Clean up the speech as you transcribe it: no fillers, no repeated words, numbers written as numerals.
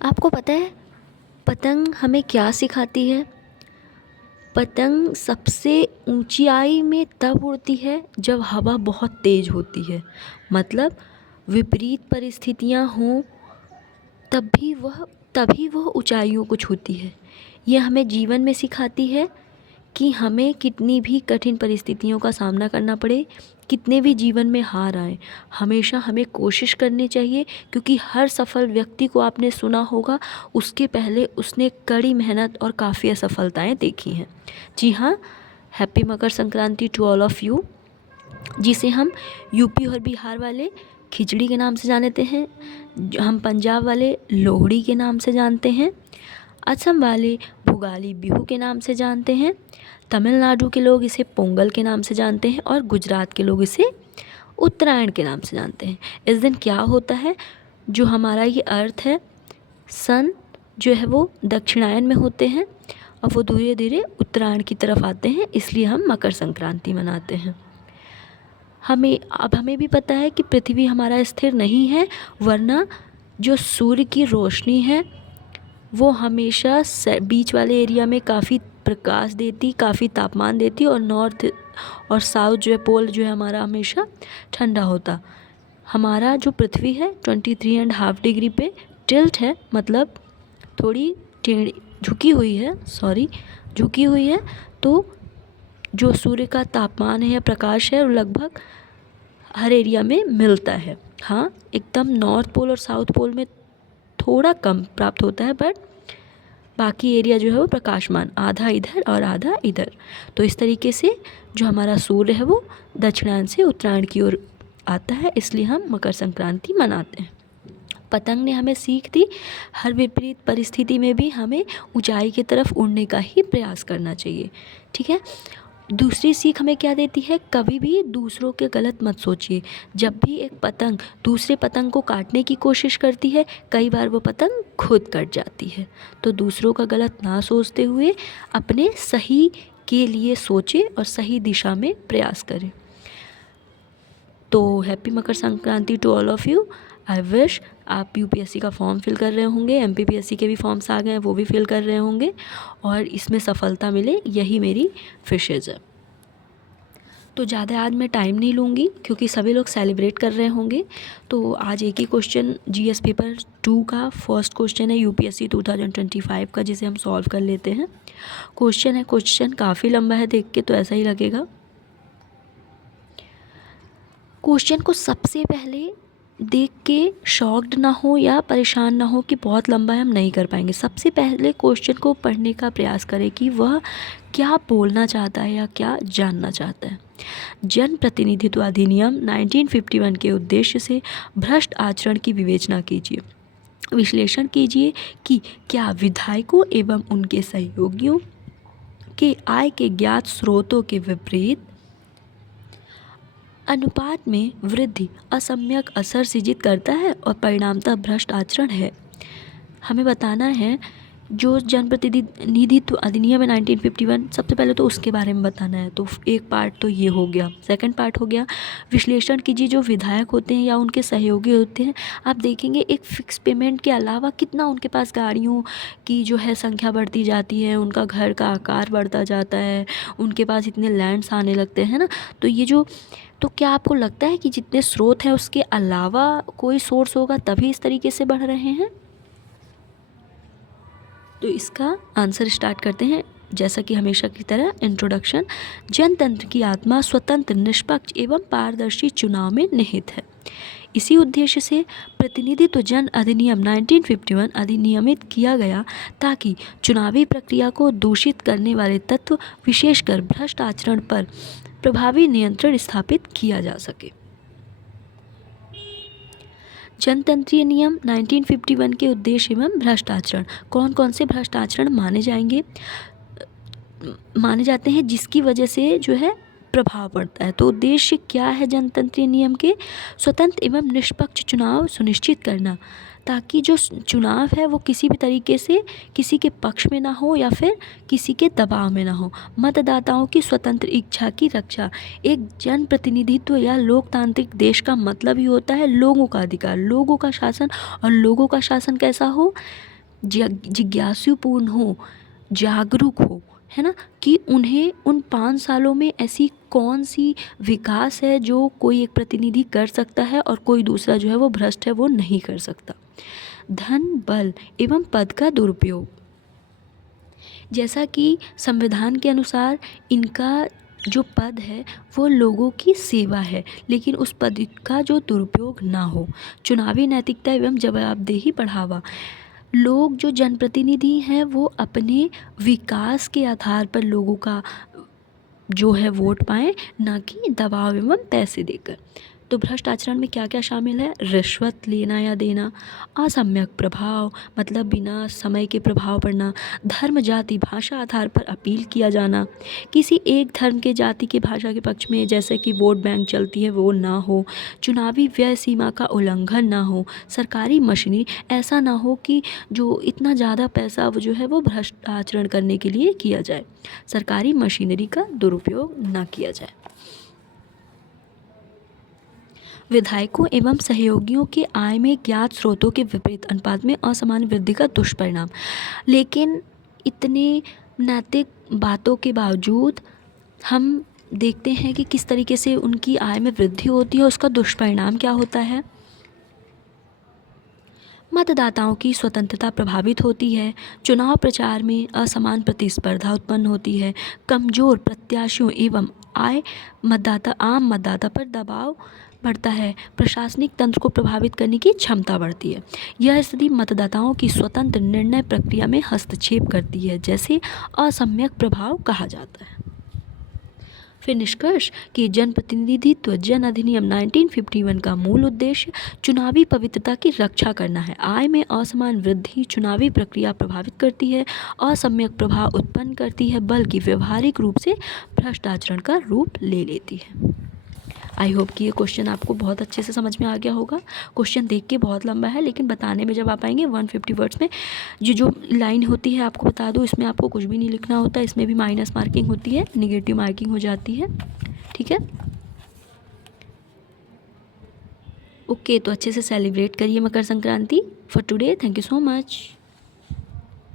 आपको पता है पतंग हमें क्या सिखाती है? पतंग सबसे ऊंचाई में तब उड़ती है जब हवा बहुत तेज़ होती है। मतलब विपरीत परिस्थितियाँ हों तभी वह ऊंचाइयों को छूती है। यह हमें जीवन में सिखाती है कि हमें कितनी भी कठिन परिस्थितियों का सामना करना पड़े, कितने भी जीवन में हार आए, हमेशा हमें कोशिश करनी चाहिए, क्योंकि हर सफल व्यक्ति को आपने सुना होगा, उसके पहले उसने कड़ी मेहनत और काफ़ी असफलताएं देखी हैं। जी हाँ, happy Makar Sankranti to all of you, जिसे हम यूपी और बिहार वाले खिचड़ी के नाम से जानते हैं, हम पंजाब वाले लोहड़ी के नाम से जानते हैं, असम वाले भुगाली बिहू के नाम से जानते हैं, तमिलनाडु के लोग इसे पोंगल के नाम से जानते हैं और गुजरात के लोग इसे उत्तरायण के नाम से जानते हैं। इस दिन क्या होता है, जो हमारा ये अर्थ है, सन जो है वो दक्षिणायन में होते हैं और वो धीरे धीरे उत्तरायण की तरफ आते हैं, इसलिए हम मकर संक्रांति मनाते हैं। हमें भी पता है कि पृथ्वी हमारा स्थिर नहीं है, वरना जो सूर्य की रोशनी है वो हमेशा बीच वाले एरिया में काफ़ी प्रकाश देती, काफ़ी तापमान देती, और नॉर्थ और साउथ जो है पोल जो है हमारा हमेशा ठंडा होता। हमारा जो पृथ्वी है 23.5 डिग्री पे टिल्ट है, मतलब थोड़ी टेढ़ी झुकी हुई है। तो जो सूर्य का तापमान है या प्रकाश है वो लगभग हर एरिया में मिलता है। हाँ, एकदम नॉर्थ पोल और साउथ पोल में थोड़ा कम प्राप्त होता है, बट बाकी एरिया जो है वो प्रकाशमान, आधा इधर और आधा इधर। तो इस तरीके से जो हमारा सूर्य है वो दक्षिणायन से उत्तरायण की ओर आता है, इसलिए हम मकर संक्रांति मनाते हैं। पतंग ने हमें सीख दी, हर विपरीत परिस्थिति में भी हमें ऊंचाई की तरफ उड़ने का ही प्रयास करना चाहिए। ठीक है। दूसरी सीख हमें क्या देती है, कभी भी दूसरों के गलत मत सोचिए। जब भी एक पतंग दूसरे पतंग को काटने की कोशिश करती है, कई बार वो पतंग खुद कट जाती है। तो दूसरों का गलत ना सोचते हुए अपने सही के लिए सोचें और सही दिशा में प्रयास करें। तो happy Makar Sankranti to all of you. I wish आप यूपीएससी का फॉर्म फिल कर रहे होंगे, एमपीपीएससी के भी फॉर्म्स आ गए हैं, वो भी फिल कर रहे होंगे और इसमें सफलता मिले, यही मेरी विशेज़ है। तो ज़्यादा आज मैं टाइम नहीं लूँगी, क्योंकि सभी लोग सेलिब्रेट कर रहे होंगे। तो आज एक ही क्वेश्चन जीएस पेपर 2 का फर्स्ट क्वेश्चन है यूपीएससी 2025 का, जिसे हम सॉल्व कर लेते हैं। क्वेश्चन काफ़ी लंबा है, देख के तो ऐसा ही लगेगा। क्वेश्चन को सबसे पहले देख के शॉक्ड ना हो या परेशान ना हो कि बहुत लंबा है, हम नहीं कर पाएंगे। सबसे पहले क्वेश्चन को पढ़ने का प्रयास करें कि वह क्या बोलना चाहता है या क्या जानना चाहता है। जन प्रतिनिधित्व अधिनियम 1951 के उद्देश्य से भ्रष्ट आचरण की विवेचना कीजिए। विश्लेषण कीजिए कि क्या विधायकों एवं उनके सहयोगियों के आय के ज्ञात स्रोतों के विपरीत अनुपात में वृद्धि असम्यक असर सृजित करता है और परिणामतः भ्रष्ट आचरण है। हमें बताना है जो जनप्रतिनिधित्व अधिनियम है 1951, सबसे पहले तो उसके बारे में बताना है। तो एक पार्ट तो ये हो गया। सेकंड पार्ट हो गया विश्लेषण कीजिए, जो विधायक होते हैं या उनके सहयोगी होते हैं, आप देखेंगे एक फिक्स पेमेंट के अलावा कितना उनके पास गाड़ियों की जो है संख्या बढ़ती जाती है, उनका घर का आकार बढ़ता जाता है, उनके पास इतने लैंड्स आने लगते हैं ना। तो क्या आपको लगता है कि जितने स्रोत हैं उसके अलावा कोई सोर्स होगा तभी इस तरीके से बढ़ रहे हैं? तो इसका आंसर स्टार्ट करते हैं। जैसा कि हमेशा की तरह इंट्रोडक्शन। जनतंत्र की आत्मा स्वतंत्र, निष्पक्ष एवं पारदर्शी चुनाव में निहित है। इसी उद्देश्य से प्रतिनिधित्व जन अधिनियम 1951 अधिनियमित किया गया, ताकि चुनावी प्रक्रिया को दूषित करने वाले तत्व, विशेषकर भ्रष्ट आचरण पर प्रभावी नियंत्रण स्थापित किया जा सके। जनतंत्रीय नियम 1951 के उद्देश्य एवं भ्रष्ट आचरण। कौन कौन से भ्रष्ट आचरण माने जाते हैं जिसकी वजह से जो है प्रभाव पड़ता है? तो उद्देश्य क्या है जनतंत्रीय नियम के? स्वतंत्र एवं निष्पक्ष चुनाव सुनिश्चित करना, ताकि जो चुनाव है वो किसी भी तरीके से किसी के पक्ष में ना हो या फिर किसी के दबाव में ना हो। मतदाताओं की स्वतंत्र इच्छा की रक्षा। एक जनप्रतिनिधित्व या लोकतांत्रिक देश का मतलब ही होता है लोगों का अधिकार, लोगों का शासन। और लोगों का शासन कैसा हो? जिज्ञासुपूर्ण हो, जागरूक हो, है ना, कि उन्हें उन 5 सालों में ऐसी कौन सी विकास है जो कोई एक प्रतिनिधि कर सकता है और कोई दूसरा जो है वो भ्रष्ट है वो नहीं कर सकता। धन, बल एवं पद का दुरुपयोग। जैसा कि संविधान के अनुसार इनका जो पद है वो लोगों की सेवा है, लेकिन उस पद का जो दुरुपयोग ना हो। चुनावी नैतिकता एवं जवाबदेही बढ़ावा। लोग जो जनप्रतिनिधि हैं वो अपने विकास के आधार पर लोगों का जो है वोट पाएँ, ना कि दबाव एवं पैसे देकर। तो भ्रष्ट आचरण में क्या क्या शामिल है? रिश्वत लेना या देना, असम्यक प्रभाव मतलब बिना समय के प्रभाव पड़ना, धर्म, जाति, भाषा आधार पर अपील किया जाना, किसी एक धर्म के, जाति के, भाषा के पक्ष में जैसे कि वोट बैंक चलती है वो ना हो, चुनावी व्यय सीमा का उल्लंघन ना हो, सरकारी मशीनरी ऐसा ना हो कि जो इतना ज़्यादा पैसा वो जो है वो भ्रष्ट आचरण करने के लिए किया जाए, सरकारी मशीनरी का दुरुपयोग ना किया जाए। विधायकों एवं सहयोगियों के आय में ज्ञात स्रोतों के विपरीत अनुपात में असामान्य वृद्धि का दुष्परिणाम। लेकिन इतने नैतिक बातों के बावजूद हम देखते हैं कि किस तरीके से उनकी आय में वृद्धि होती है, उसका दुष्परिणाम क्या होता है। मतदाताओं की स्वतंत्रता प्रभावित होती है, चुनाव प्रचार में असमान प्रतिस्पर्धा उत्पन्न होती है, कमज़ोर प्रत्याशियों एवं आम मतदाता पर दबाव बढ़ता है, प्रशासनिक तंत्र को प्रभावित करने की क्षमता बढ़ती है। यह स्थिति मतदाताओं की स्वतंत्र निर्णय प्रक्रिया में हस्तक्षेप करती है, जैसे असम्यक प्रभाव कहा जाता है। फिर निष्कर्ष कि जनप्रतिनिधित्व जन अधिनियम 1951 का मूल उद्देश्य चुनावी पवित्रता की रक्षा करना है। आय में असमान वृद्धि चुनावी प्रक्रिया प्रभावित करती है, असम्यक प्रभाव उत्पन्न करती है, बल्कि व्यवहारिक रूप से भ्रष्ट आचरण का रूप ले लेती है। आई होप कि ये क्वेश्चन आपको बहुत अच्छे से समझ में आ गया होगा। क्वेश्चन देख के बहुत लंबा है, लेकिन बताने में जब आप आएंगे 150 वर्ड्स में जो लाइन होती है आपको बता दो, इसमें आपको कुछ भी नहीं लिखना होता, इसमें भी माइनस मार्किंग होती है, निगेटिव मार्किंग हो जाती है। ठीक है, ओके। तो अच्छे से सेलिब्रेट करिए Makar Sankranti. For today thank you so much.